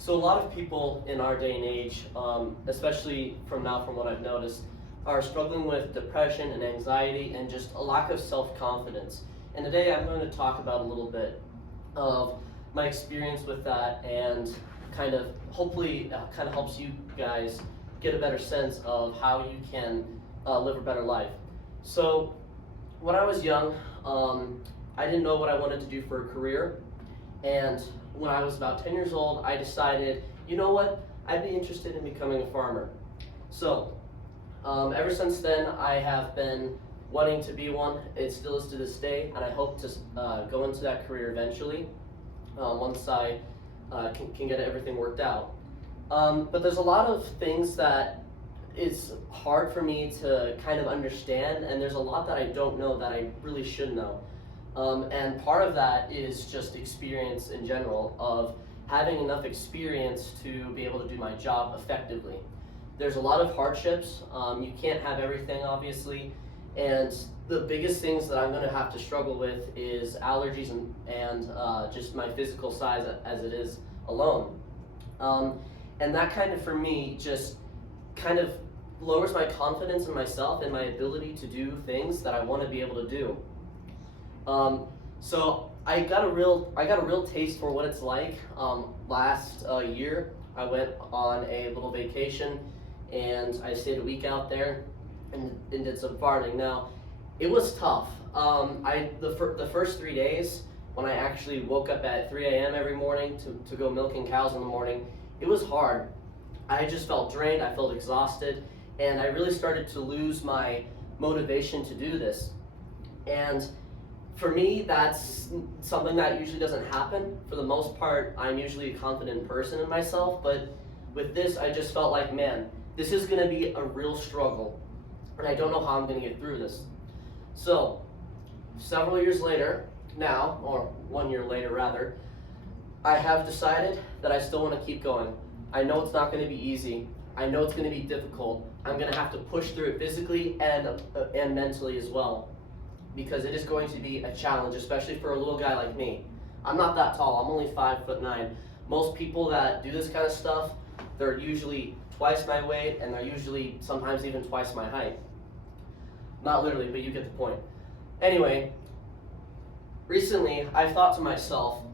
So a lot of people in our day and age, especially from what I've noticed, are struggling with depression and anxiety and just a lack of self-confidence. And today I'm going to talk about a little bit of my experience with that and kind of hopefully kind of helps you guys get a better sense of how you can live a better life. So when I was young, I didn't know what I wanted to do for a career, and when I was about 10 years old, I decided, you know what, I'd be interested in becoming a farmer. So ever since then, I have been wanting to be one. It still is to this day, and I hope to go into that career eventually once I can get everything worked out. But there's a lot of things that is hard for me to kind of understand, and there's a lot that I don't know that I really should know. And part of that is just experience in general, of having enough experience to be able to do my job effectively. There's a lot of hardships. You can't have everything, obviously, and the biggest things that I'm going to have to struggle with is allergies and just my physical size as it is alone. And that kind of, for me, just kind of lowers my confidence in myself and my ability to do things that I want to be able to do. So I got a real taste for what it's like. Last year, I went on a little vacation, and I stayed a week out there and did some farming. Now, it was tough. The first 3 days, when I actually woke up at 3 a.m. every morning to go milking cows in the morning, it was hard. I just felt drained, I felt exhausted, and I really started to lose my motivation to do this. And for me, that's something that usually doesn't happen. For the most part, I'm usually a confident person in myself, but with this, I just felt like, man, this is gonna be a real struggle, and I don't know how I'm gonna get through this. So, several years later, now, or 1 year later rather, I have decided that I still want to keep going. I know it's not going to be easy. I know it's going to be difficult. I'm going to have to push through it physically and mentally as well, because it is going to be a challenge, especially for a little guy like me. I'm not that tall. I'm only 5'9". Most people that do this kind of stuff, they're usually twice my weight, and they're usually sometimes even twice my height. Not literally, but you get the point. Anyway, recently I thought to myself,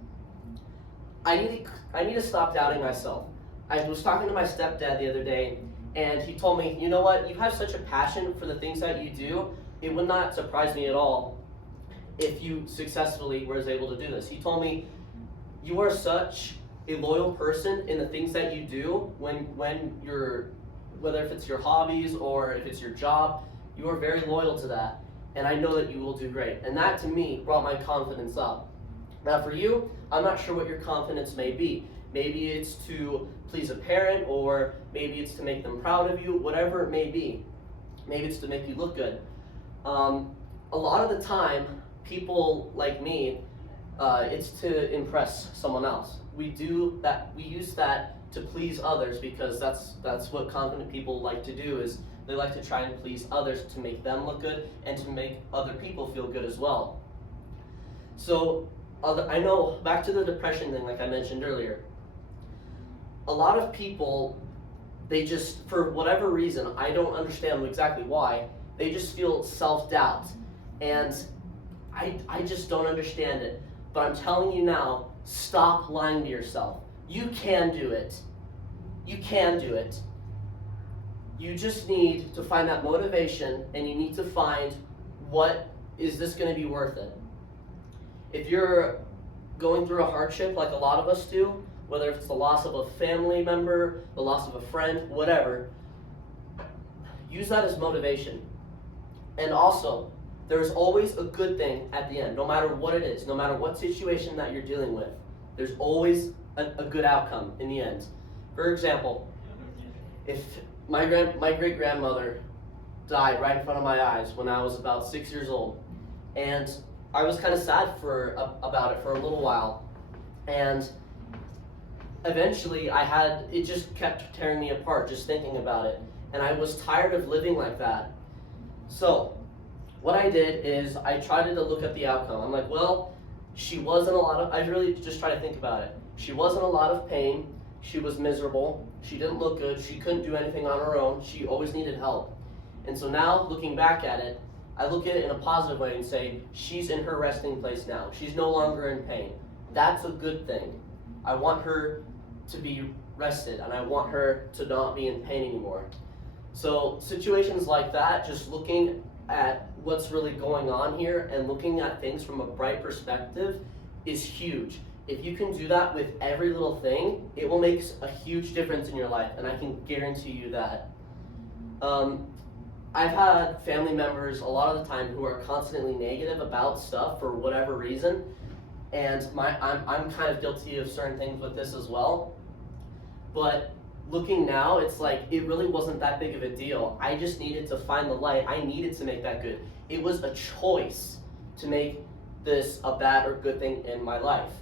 I need to stop doubting myself. I was talking to my stepdad the other day, and he told me, you know what, you have such a passion for the things that you do, it would not surprise me at all if you successfully were able to do this. He told me, you are such a loyal person in the things that you do when you're, whether if it's your hobbies or if it's your job, you are very loyal to that, and I know that you will do great. And that, to me, brought my confidence up. Now for you, I'm not sure what your confidence may be. Maybe it's to please a parent, or maybe it's to make them proud of you, whatever it may be. Maybe it's to make you look good. A lot of the time, people like me, it's to impress someone else. We use that to please others, because that's what confident people like to do, is they like to try and please others to make them look good and to make other people feel good as well. So I know, back to the depression thing like I mentioned earlier, a lot of people, they just, for whatever reason, I don't understand exactly why, they just feel self-doubt. And I just don't understand it. But I'm telling you now, stop lying to yourself. You can do it. You can do it. You just need to find that motivation, and you need to find, what is this going to be worth it? If you're going through a hardship like a lot of us do, whether it's the loss of a family member, the loss of a friend, whatever, use that as motivation. And also, there's always a good thing at the end, no matter what it is, no matter what situation that you're dealing with. There's always a good outcome in the end. For example, if my great-grandmother died right in front of my eyes when I was about 6 years old, and I was kind of sad about it for a little while, and eventually it just kept tearing me apart just thinking about it, and I was tired of living like that. So what I did is I tried to look at the outcome. I'm like, well, I really just try to think about it. She wasn't a lot of pain. she was miserable, she didn't look good, she couldn't do anything on her own, she always needed help. And so now, looking back at it, I look at it in a positive way and say, she's in her resting place now. She's no longer in pain. That's a good thing. I want her to be rested, and I want her to not be in pain anymore. So situations like that, just looking at what's really going on here and looking at things from a bright perspective is huge. If you can do that with every little thing, it will make a huge difference in your life, and I can guarantee you that. I've had family members a lot of the time who are constantly negative about stuff for whatever reason, and I'm kind of guilty of certain things with this as well. But looking now, it's like it really wasn't that big of a deal. I just needed to find the light. I needed to make that good. It was a choice to make this a bad or good thing in my life.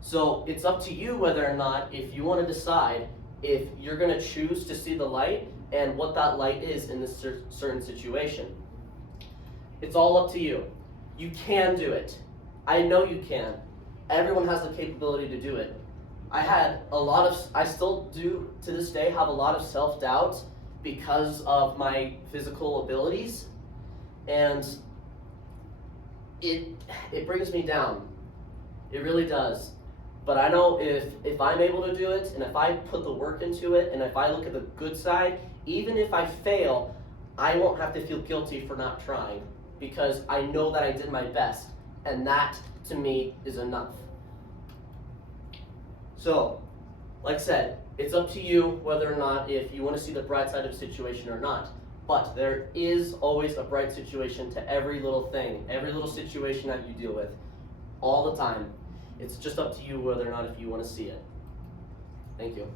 So it's up to you whether or not, if you want to decide if you're going to choose to see the light and what that light is in this certain situation. It's all up to you. You can do it. I know you can. Everyone has the capability to do it. I still do to this day have a lot of self-doubt because of my physical abilities, and it brings me down. It really does. But I know if I'm able to do it, and if I put the work into it, and if I look at the good side, even if I fail, I won't have to feel guilty for not trying, because I know that I did my best, and that, to me, is enough. So, like I said, it's up to you whether or not if you want to see the bright side of a situation or not. But there is always a bright situation to every little thing, every little situation that you deal with, all the time. It's just up to you whether or not if you want to see it. Thank you.